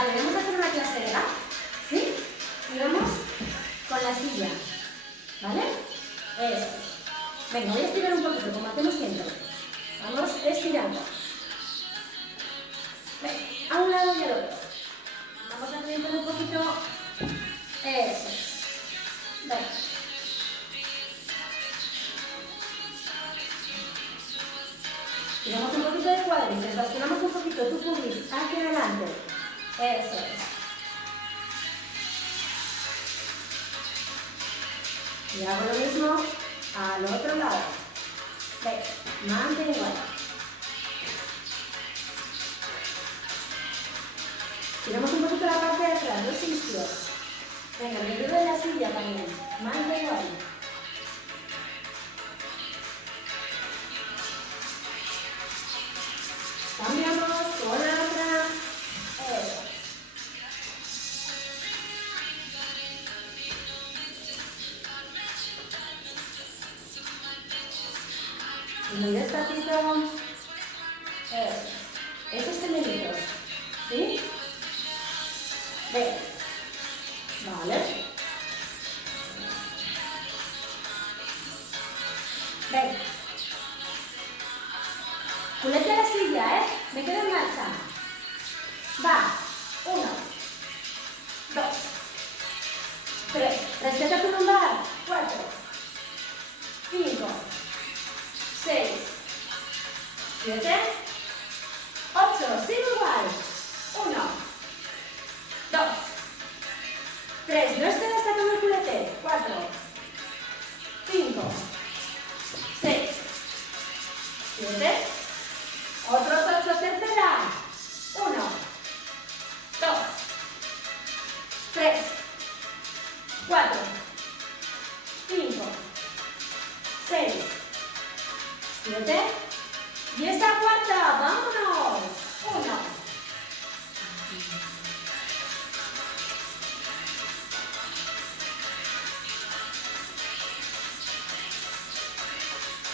Vale, vamos a hacer una clase de back, ¿sí? Y vamos con la silla, ¿vale? Eso. Venga, voy a estirar un poquito, como hacemos siempre. Vamos estirando. Venga, a un lado y al otro. Vamos a calentar un poquito. Eso es. Venga. Tiramos un poquito de cuádriceps, basculamos un poquito tu pubis hacia adelante. Eso es. Y hago lo mismo al otro lado. Venga, mantén igual. Tiramos un poquito la parte de atrás, los isquios. Venga, me ayudo de la silla también. Mantén igual. Cambiamos con la otra. Eso. Y muy despacito. Eso. Esos gemelitos. ¿Sí? Ven. Vale. Ven. Culete a la silla, ¿eh? Me quedo en marcha. Va. 1, 2, 3. Respeta tu lumbar. 4, 5, 6, 7, 8. Sigue igual. 1, 2, 3. No estés sacando el culete. 4, 5, 6, 7. Otros 8, tercera. 1, 2, 3, 4, 5, 6, 7. Y esa cuarta, vámonos. 1.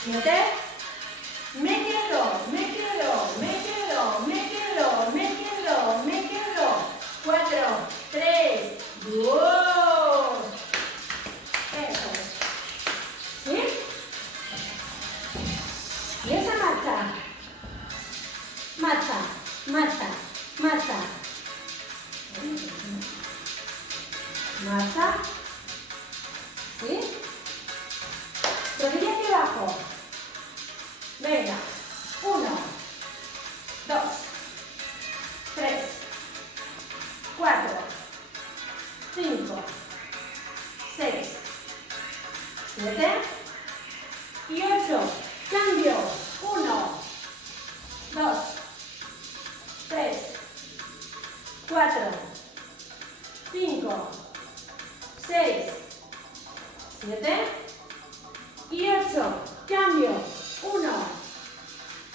¿7? Me quedo, me quedo, me quedo, me quedo, me quedo, me quedo. 4, 3, 2. Eso es. ¿Sí? Y esa marcha. Marcha, marcha, marcha. Marcha. ¿Sí? Rodilla hacia abajo. Venga. 1, 2, 3, 4, 5, 6, 7 y 8. Cambio. 1, 2, 3, 4, 5, 6, 7 y 8. Cambio. 1,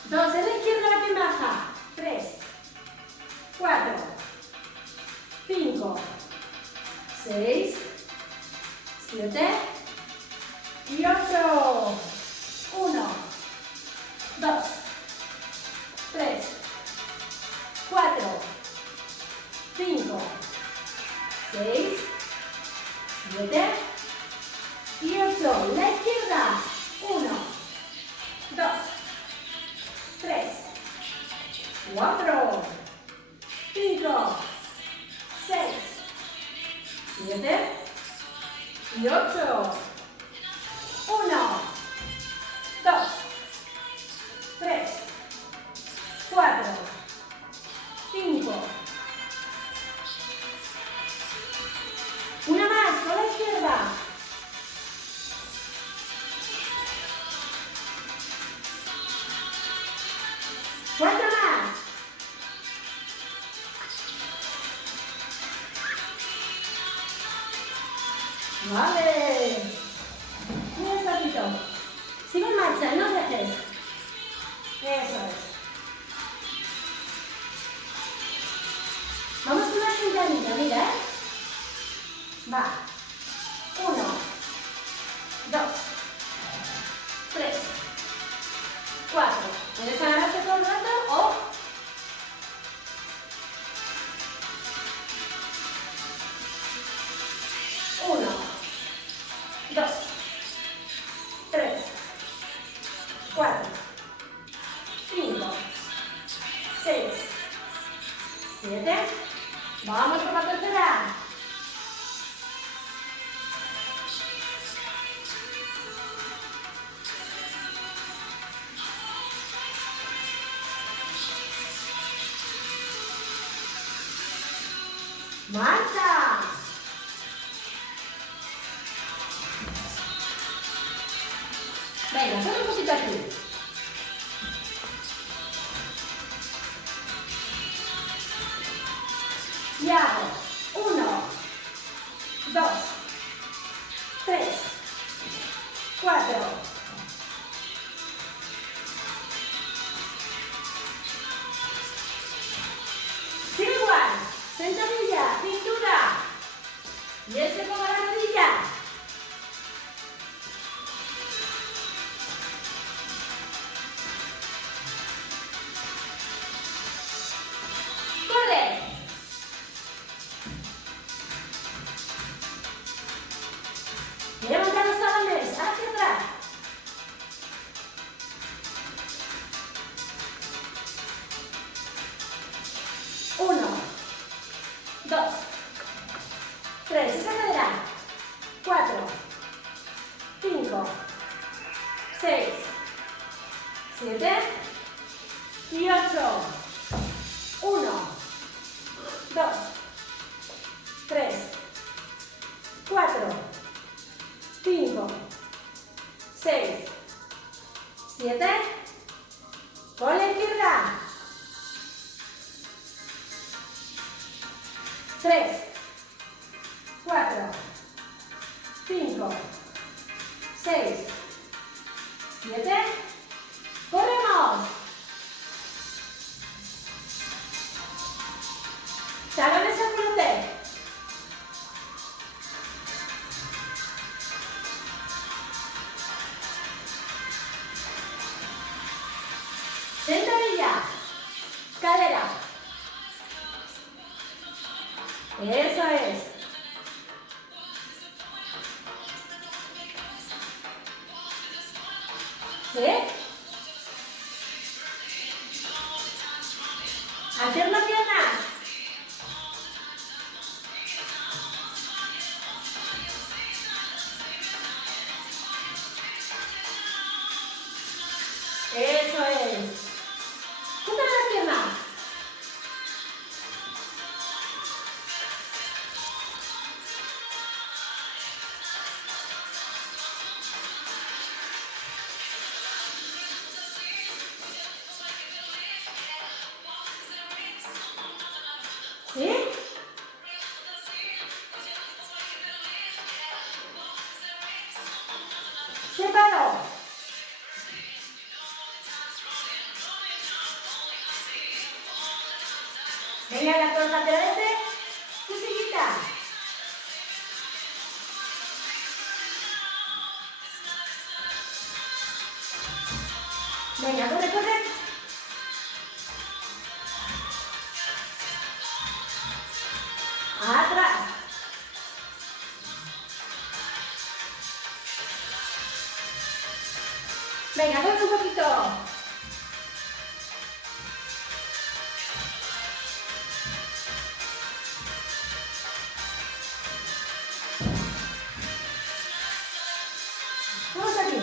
2, en la izquierda la que baja. 3, 4, 5, 6, 7 y 8. 1, 2, 3, 4, 5, 6, 7 y 8. La izquierda. 1, 2, 3, 4, 5, 6, 7 y 8. 1, 2, 3, 4, 5. Una más con la izquierda. Cuatro más. Vale. Muy despacito. Sigue en marcha, no dejes. Eso es. Vamos con una sentadilla, mira, ¿eh? Va. 1, 2, 3, 4. ¿Puedes agarrarte todo el rato o ¡Marcha! Venga, solo un poquito aquí. Y hago 1, 2, 3, 4. Sigue igual. Sentadilla, cintura. Y ese con la rodilla. ¡Corre! Levanta los talones hacia atrás. Uno, 2, 3, esa cadera. 4, 5, 6, 7 y 8. 1, 2, 3, 4, 5, 6, 7. Con la izquierda. 3, 4, 5, 6, 7. ¡Corremos! Talones al frente. Sentadilla. Cadera. Eso es. ¿Sí? Alterna piernas. Eso es. Junta las piernas. ¿Sí? Separo. Venga, la torta, te parece tu sillita. Venga, corre, corre. Atrás. Venga, corre un poquito. Vamos aquí.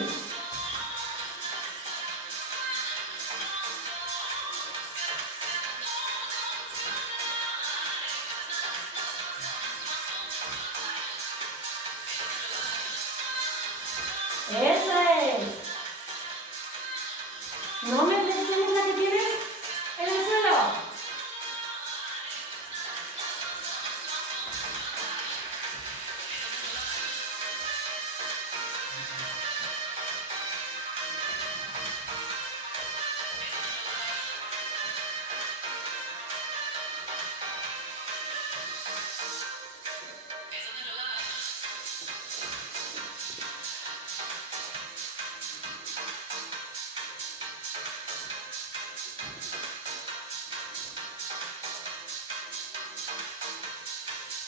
Eso es. No me flexiones la que tienes en el suelo.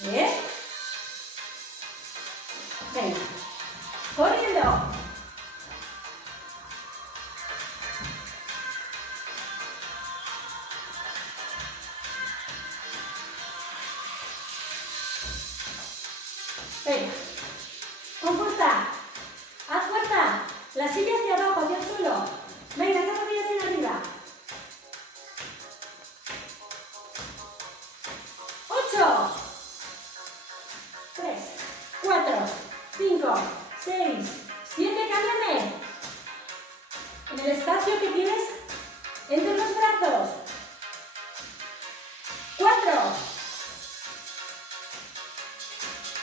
¿Eh? Venga. Corriendo. Venga. Con fuerza. Haz fuerza. La silla hacia abajo, hacia el suelo. Venga, esa rodilla hacia arriba. 8, en el espacio que tienes entre los brazos. 4.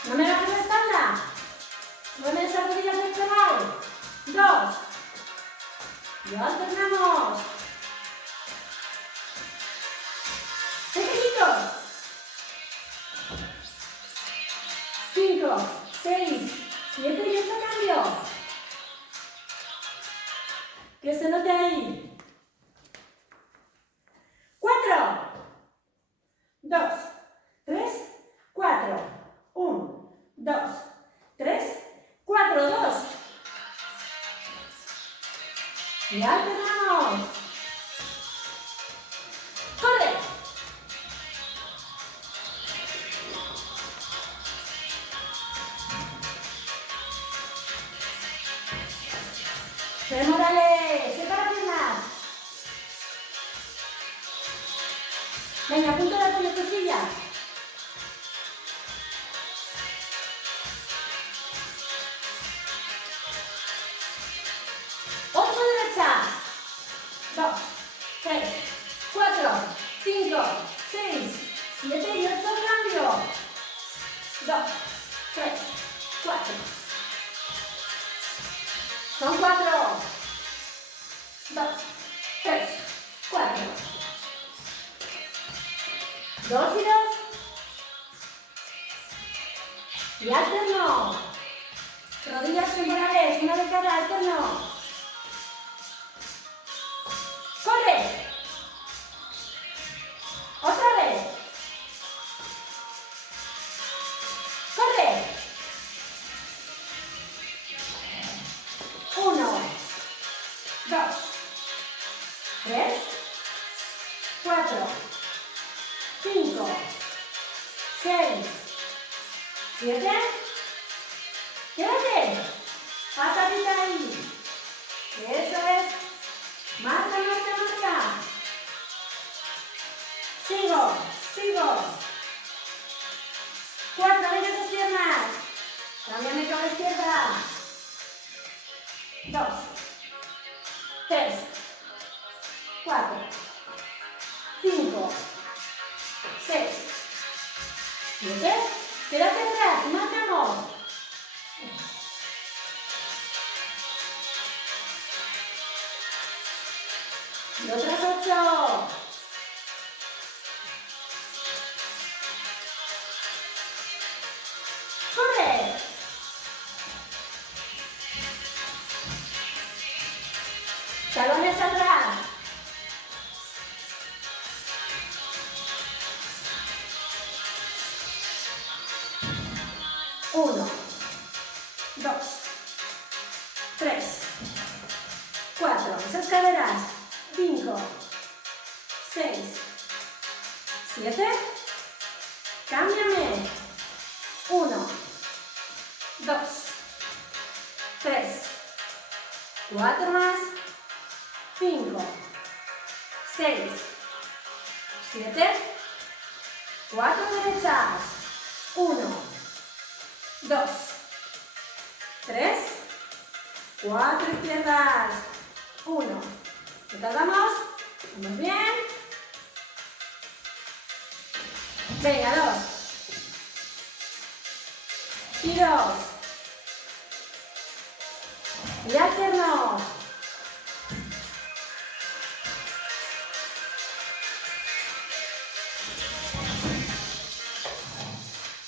No me bajes la espalda. Mueve esas rodillas vertebral. 2. Y alternamos. Pequeñitos. 5, 6, 7 y 8 cambio. Que se note ahí. 4, 2, 3, 4. 1, 2, 3, 4, 2. Y alternamos. ¡Corre! Femorales, separa piernas. Venga, punto de apoyo, cosilla. 8 derechas. 2, 3, 4, 5, 6, 7 y 8 cambio. 2, 3, 4. Son 4. 2, 3, 4. 2 y 2. Y alterno. Rodillas femorales, una de cada, alterno. ¡Corre! ¡Otra vez! ¡Corre! 1, 2, 3, 4, 5, 6, 7. ¡Quédate! Patadita ahí. Eso es. Marca, marca, marca. Sigo, sigo. 4, venga esas piernas. Cámbiame con la izquierda. 2, 3, 4, 5, 6, 7. Quédate atrás, marcamos. Y otras 8. ¡Corre! Talones atrás. 1, 2, 3, 4. Esas caderas. 5, 6, 7. Cámbiame. 1, 2, 3, 4 más. 5, 6, 7. 4 derechas. 1, 2, 3, 4 izquierdas. 1. ¿Qué tal vamos? ¿Vamos bien? Venga, 2. Y 2. Y alterno.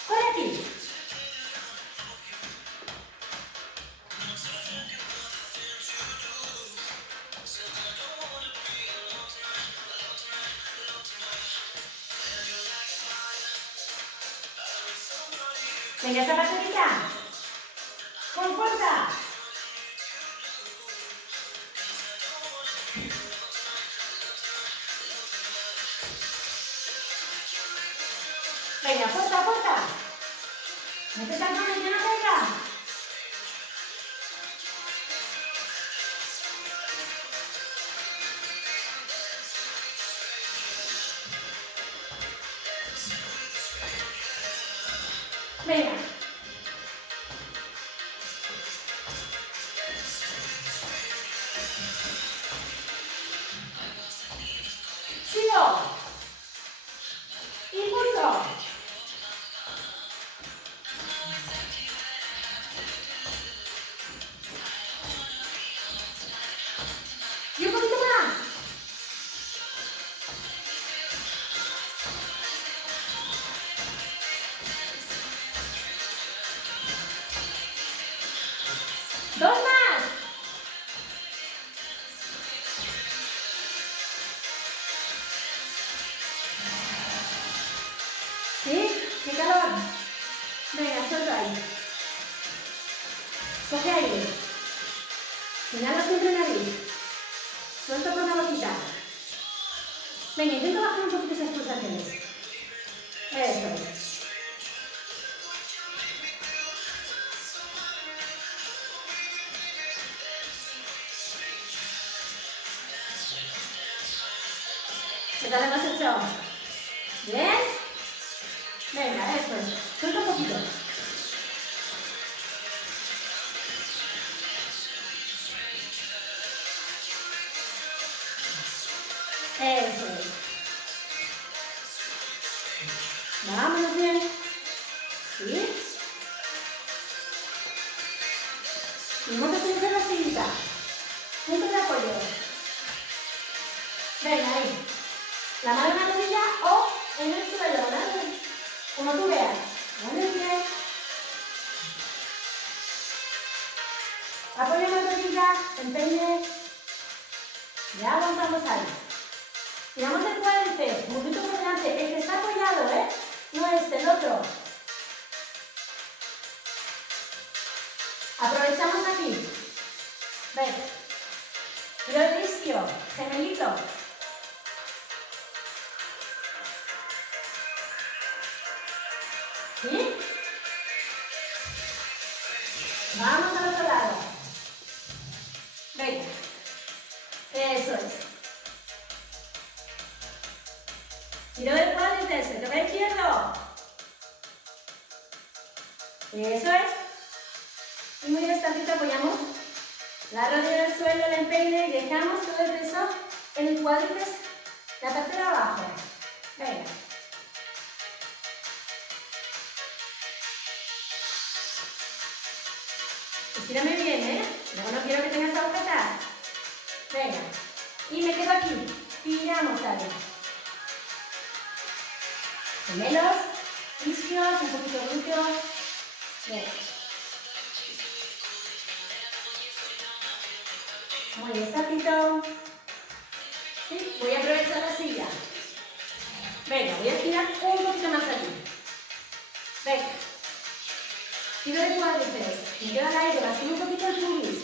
Por aquí. Venga, esa patadita. Con fuerza. Venga, fuerza, fuerza. Mete esa mano que no caiga. Venga. Sigo. Impulso. Y un poquito más. Dos más. ¿Sí? ¡Qué calor! Venga, suelto ahí. Coge aire. Inhala siempre nariz. Suelto por la boquita. Venga, intento bajar un poquito esas pulsaciones. Eso es. ¿Qué tal hemos hecho? ¿Bien? Venga, eso es. Suelta un poquito. Eso es. Vámonos bien. ¿Sí? Y vamos a utilizar la sillita. Punto de apoyo. Venga, ahí. La mano en la rodilla o en el suelo, ¿verdad? Como tú veas. Muy bien. Apoyo en la rodilla, empeine. Ya aguantamos ahí. Tiramos el cuádriceps, un poquito por delante. El que está apoyado, ¿eh? No este, el otro. Aprovechamos aquí. Ven. Tiro el isquio, gemelito. ¿Sí? Vamos al otro lado. Venga. Eso es. Tiro del cuádriceps, se toca izquierdo. Eso es. Y muy despacito apoyamos la rodilla en el suelo, el empeine y dejamos todo el peso en el cuádriceps, la parte de abajo. Venga. Estírame bien, ¿eh? Luego no quiero que tengas agujetas. Venga. Y me quedo aquí. Tiramos ahí. Gemelos, isquios, un poquito glúteo. Venga. Muy despacito. Sí, voy a aprovechar la silla. Venga, voy a estirar un poquito más aquí. Venga. Tiro de cuádriceps. Me queda el aire, vacío un poquito el pubis.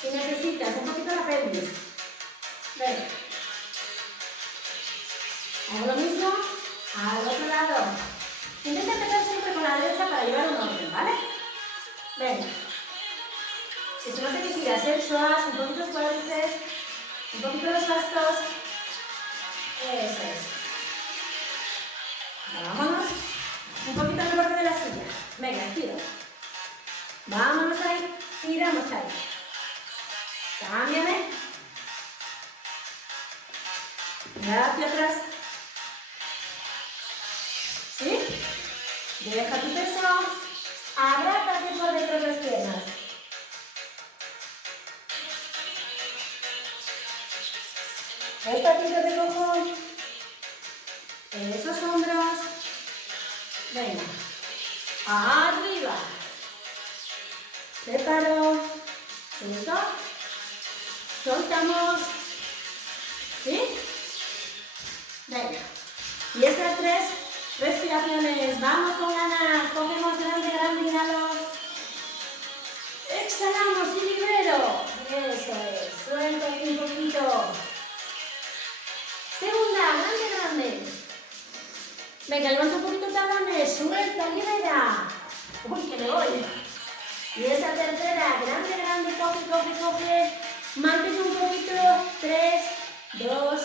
Si necesitas, un poquito la pelvis. Venga. Hago lo mismo al otro lado. Intenta empezar siempre con la derecha para llevar un orden, ¿vale? Venga. Si se nota que tiras el psoas, un poquito los cuádriceps, un poquito los bastos. Eso es. Ahora vámonos. Un poquito en el borde de la silla. Venga, estiro. Vámonos ahí. Tiramos ahí. Cámbiame. Y ahora hacia atrás. ¿Sí? Deja tu peso. Agrátate por dentro de las piernas. Despacito te cojo. Esos hombros. Venga. Arriba. Separo. Suelto. Soltamos. ¿Sí? Venga. Y estas tres respiraciones. Vamos con ganas. Cogemos grande, grande, inhalo. Exhalamos y libero. Eso es. Suelto aquí un poquito. Segunda, grande, grande. Venga, levanta un poquito talones. Suelta, libera. Uy, que me voy. Y esa tercera, grande, grande. Coge, coge, coge. Mantén un poquito. 3, 2,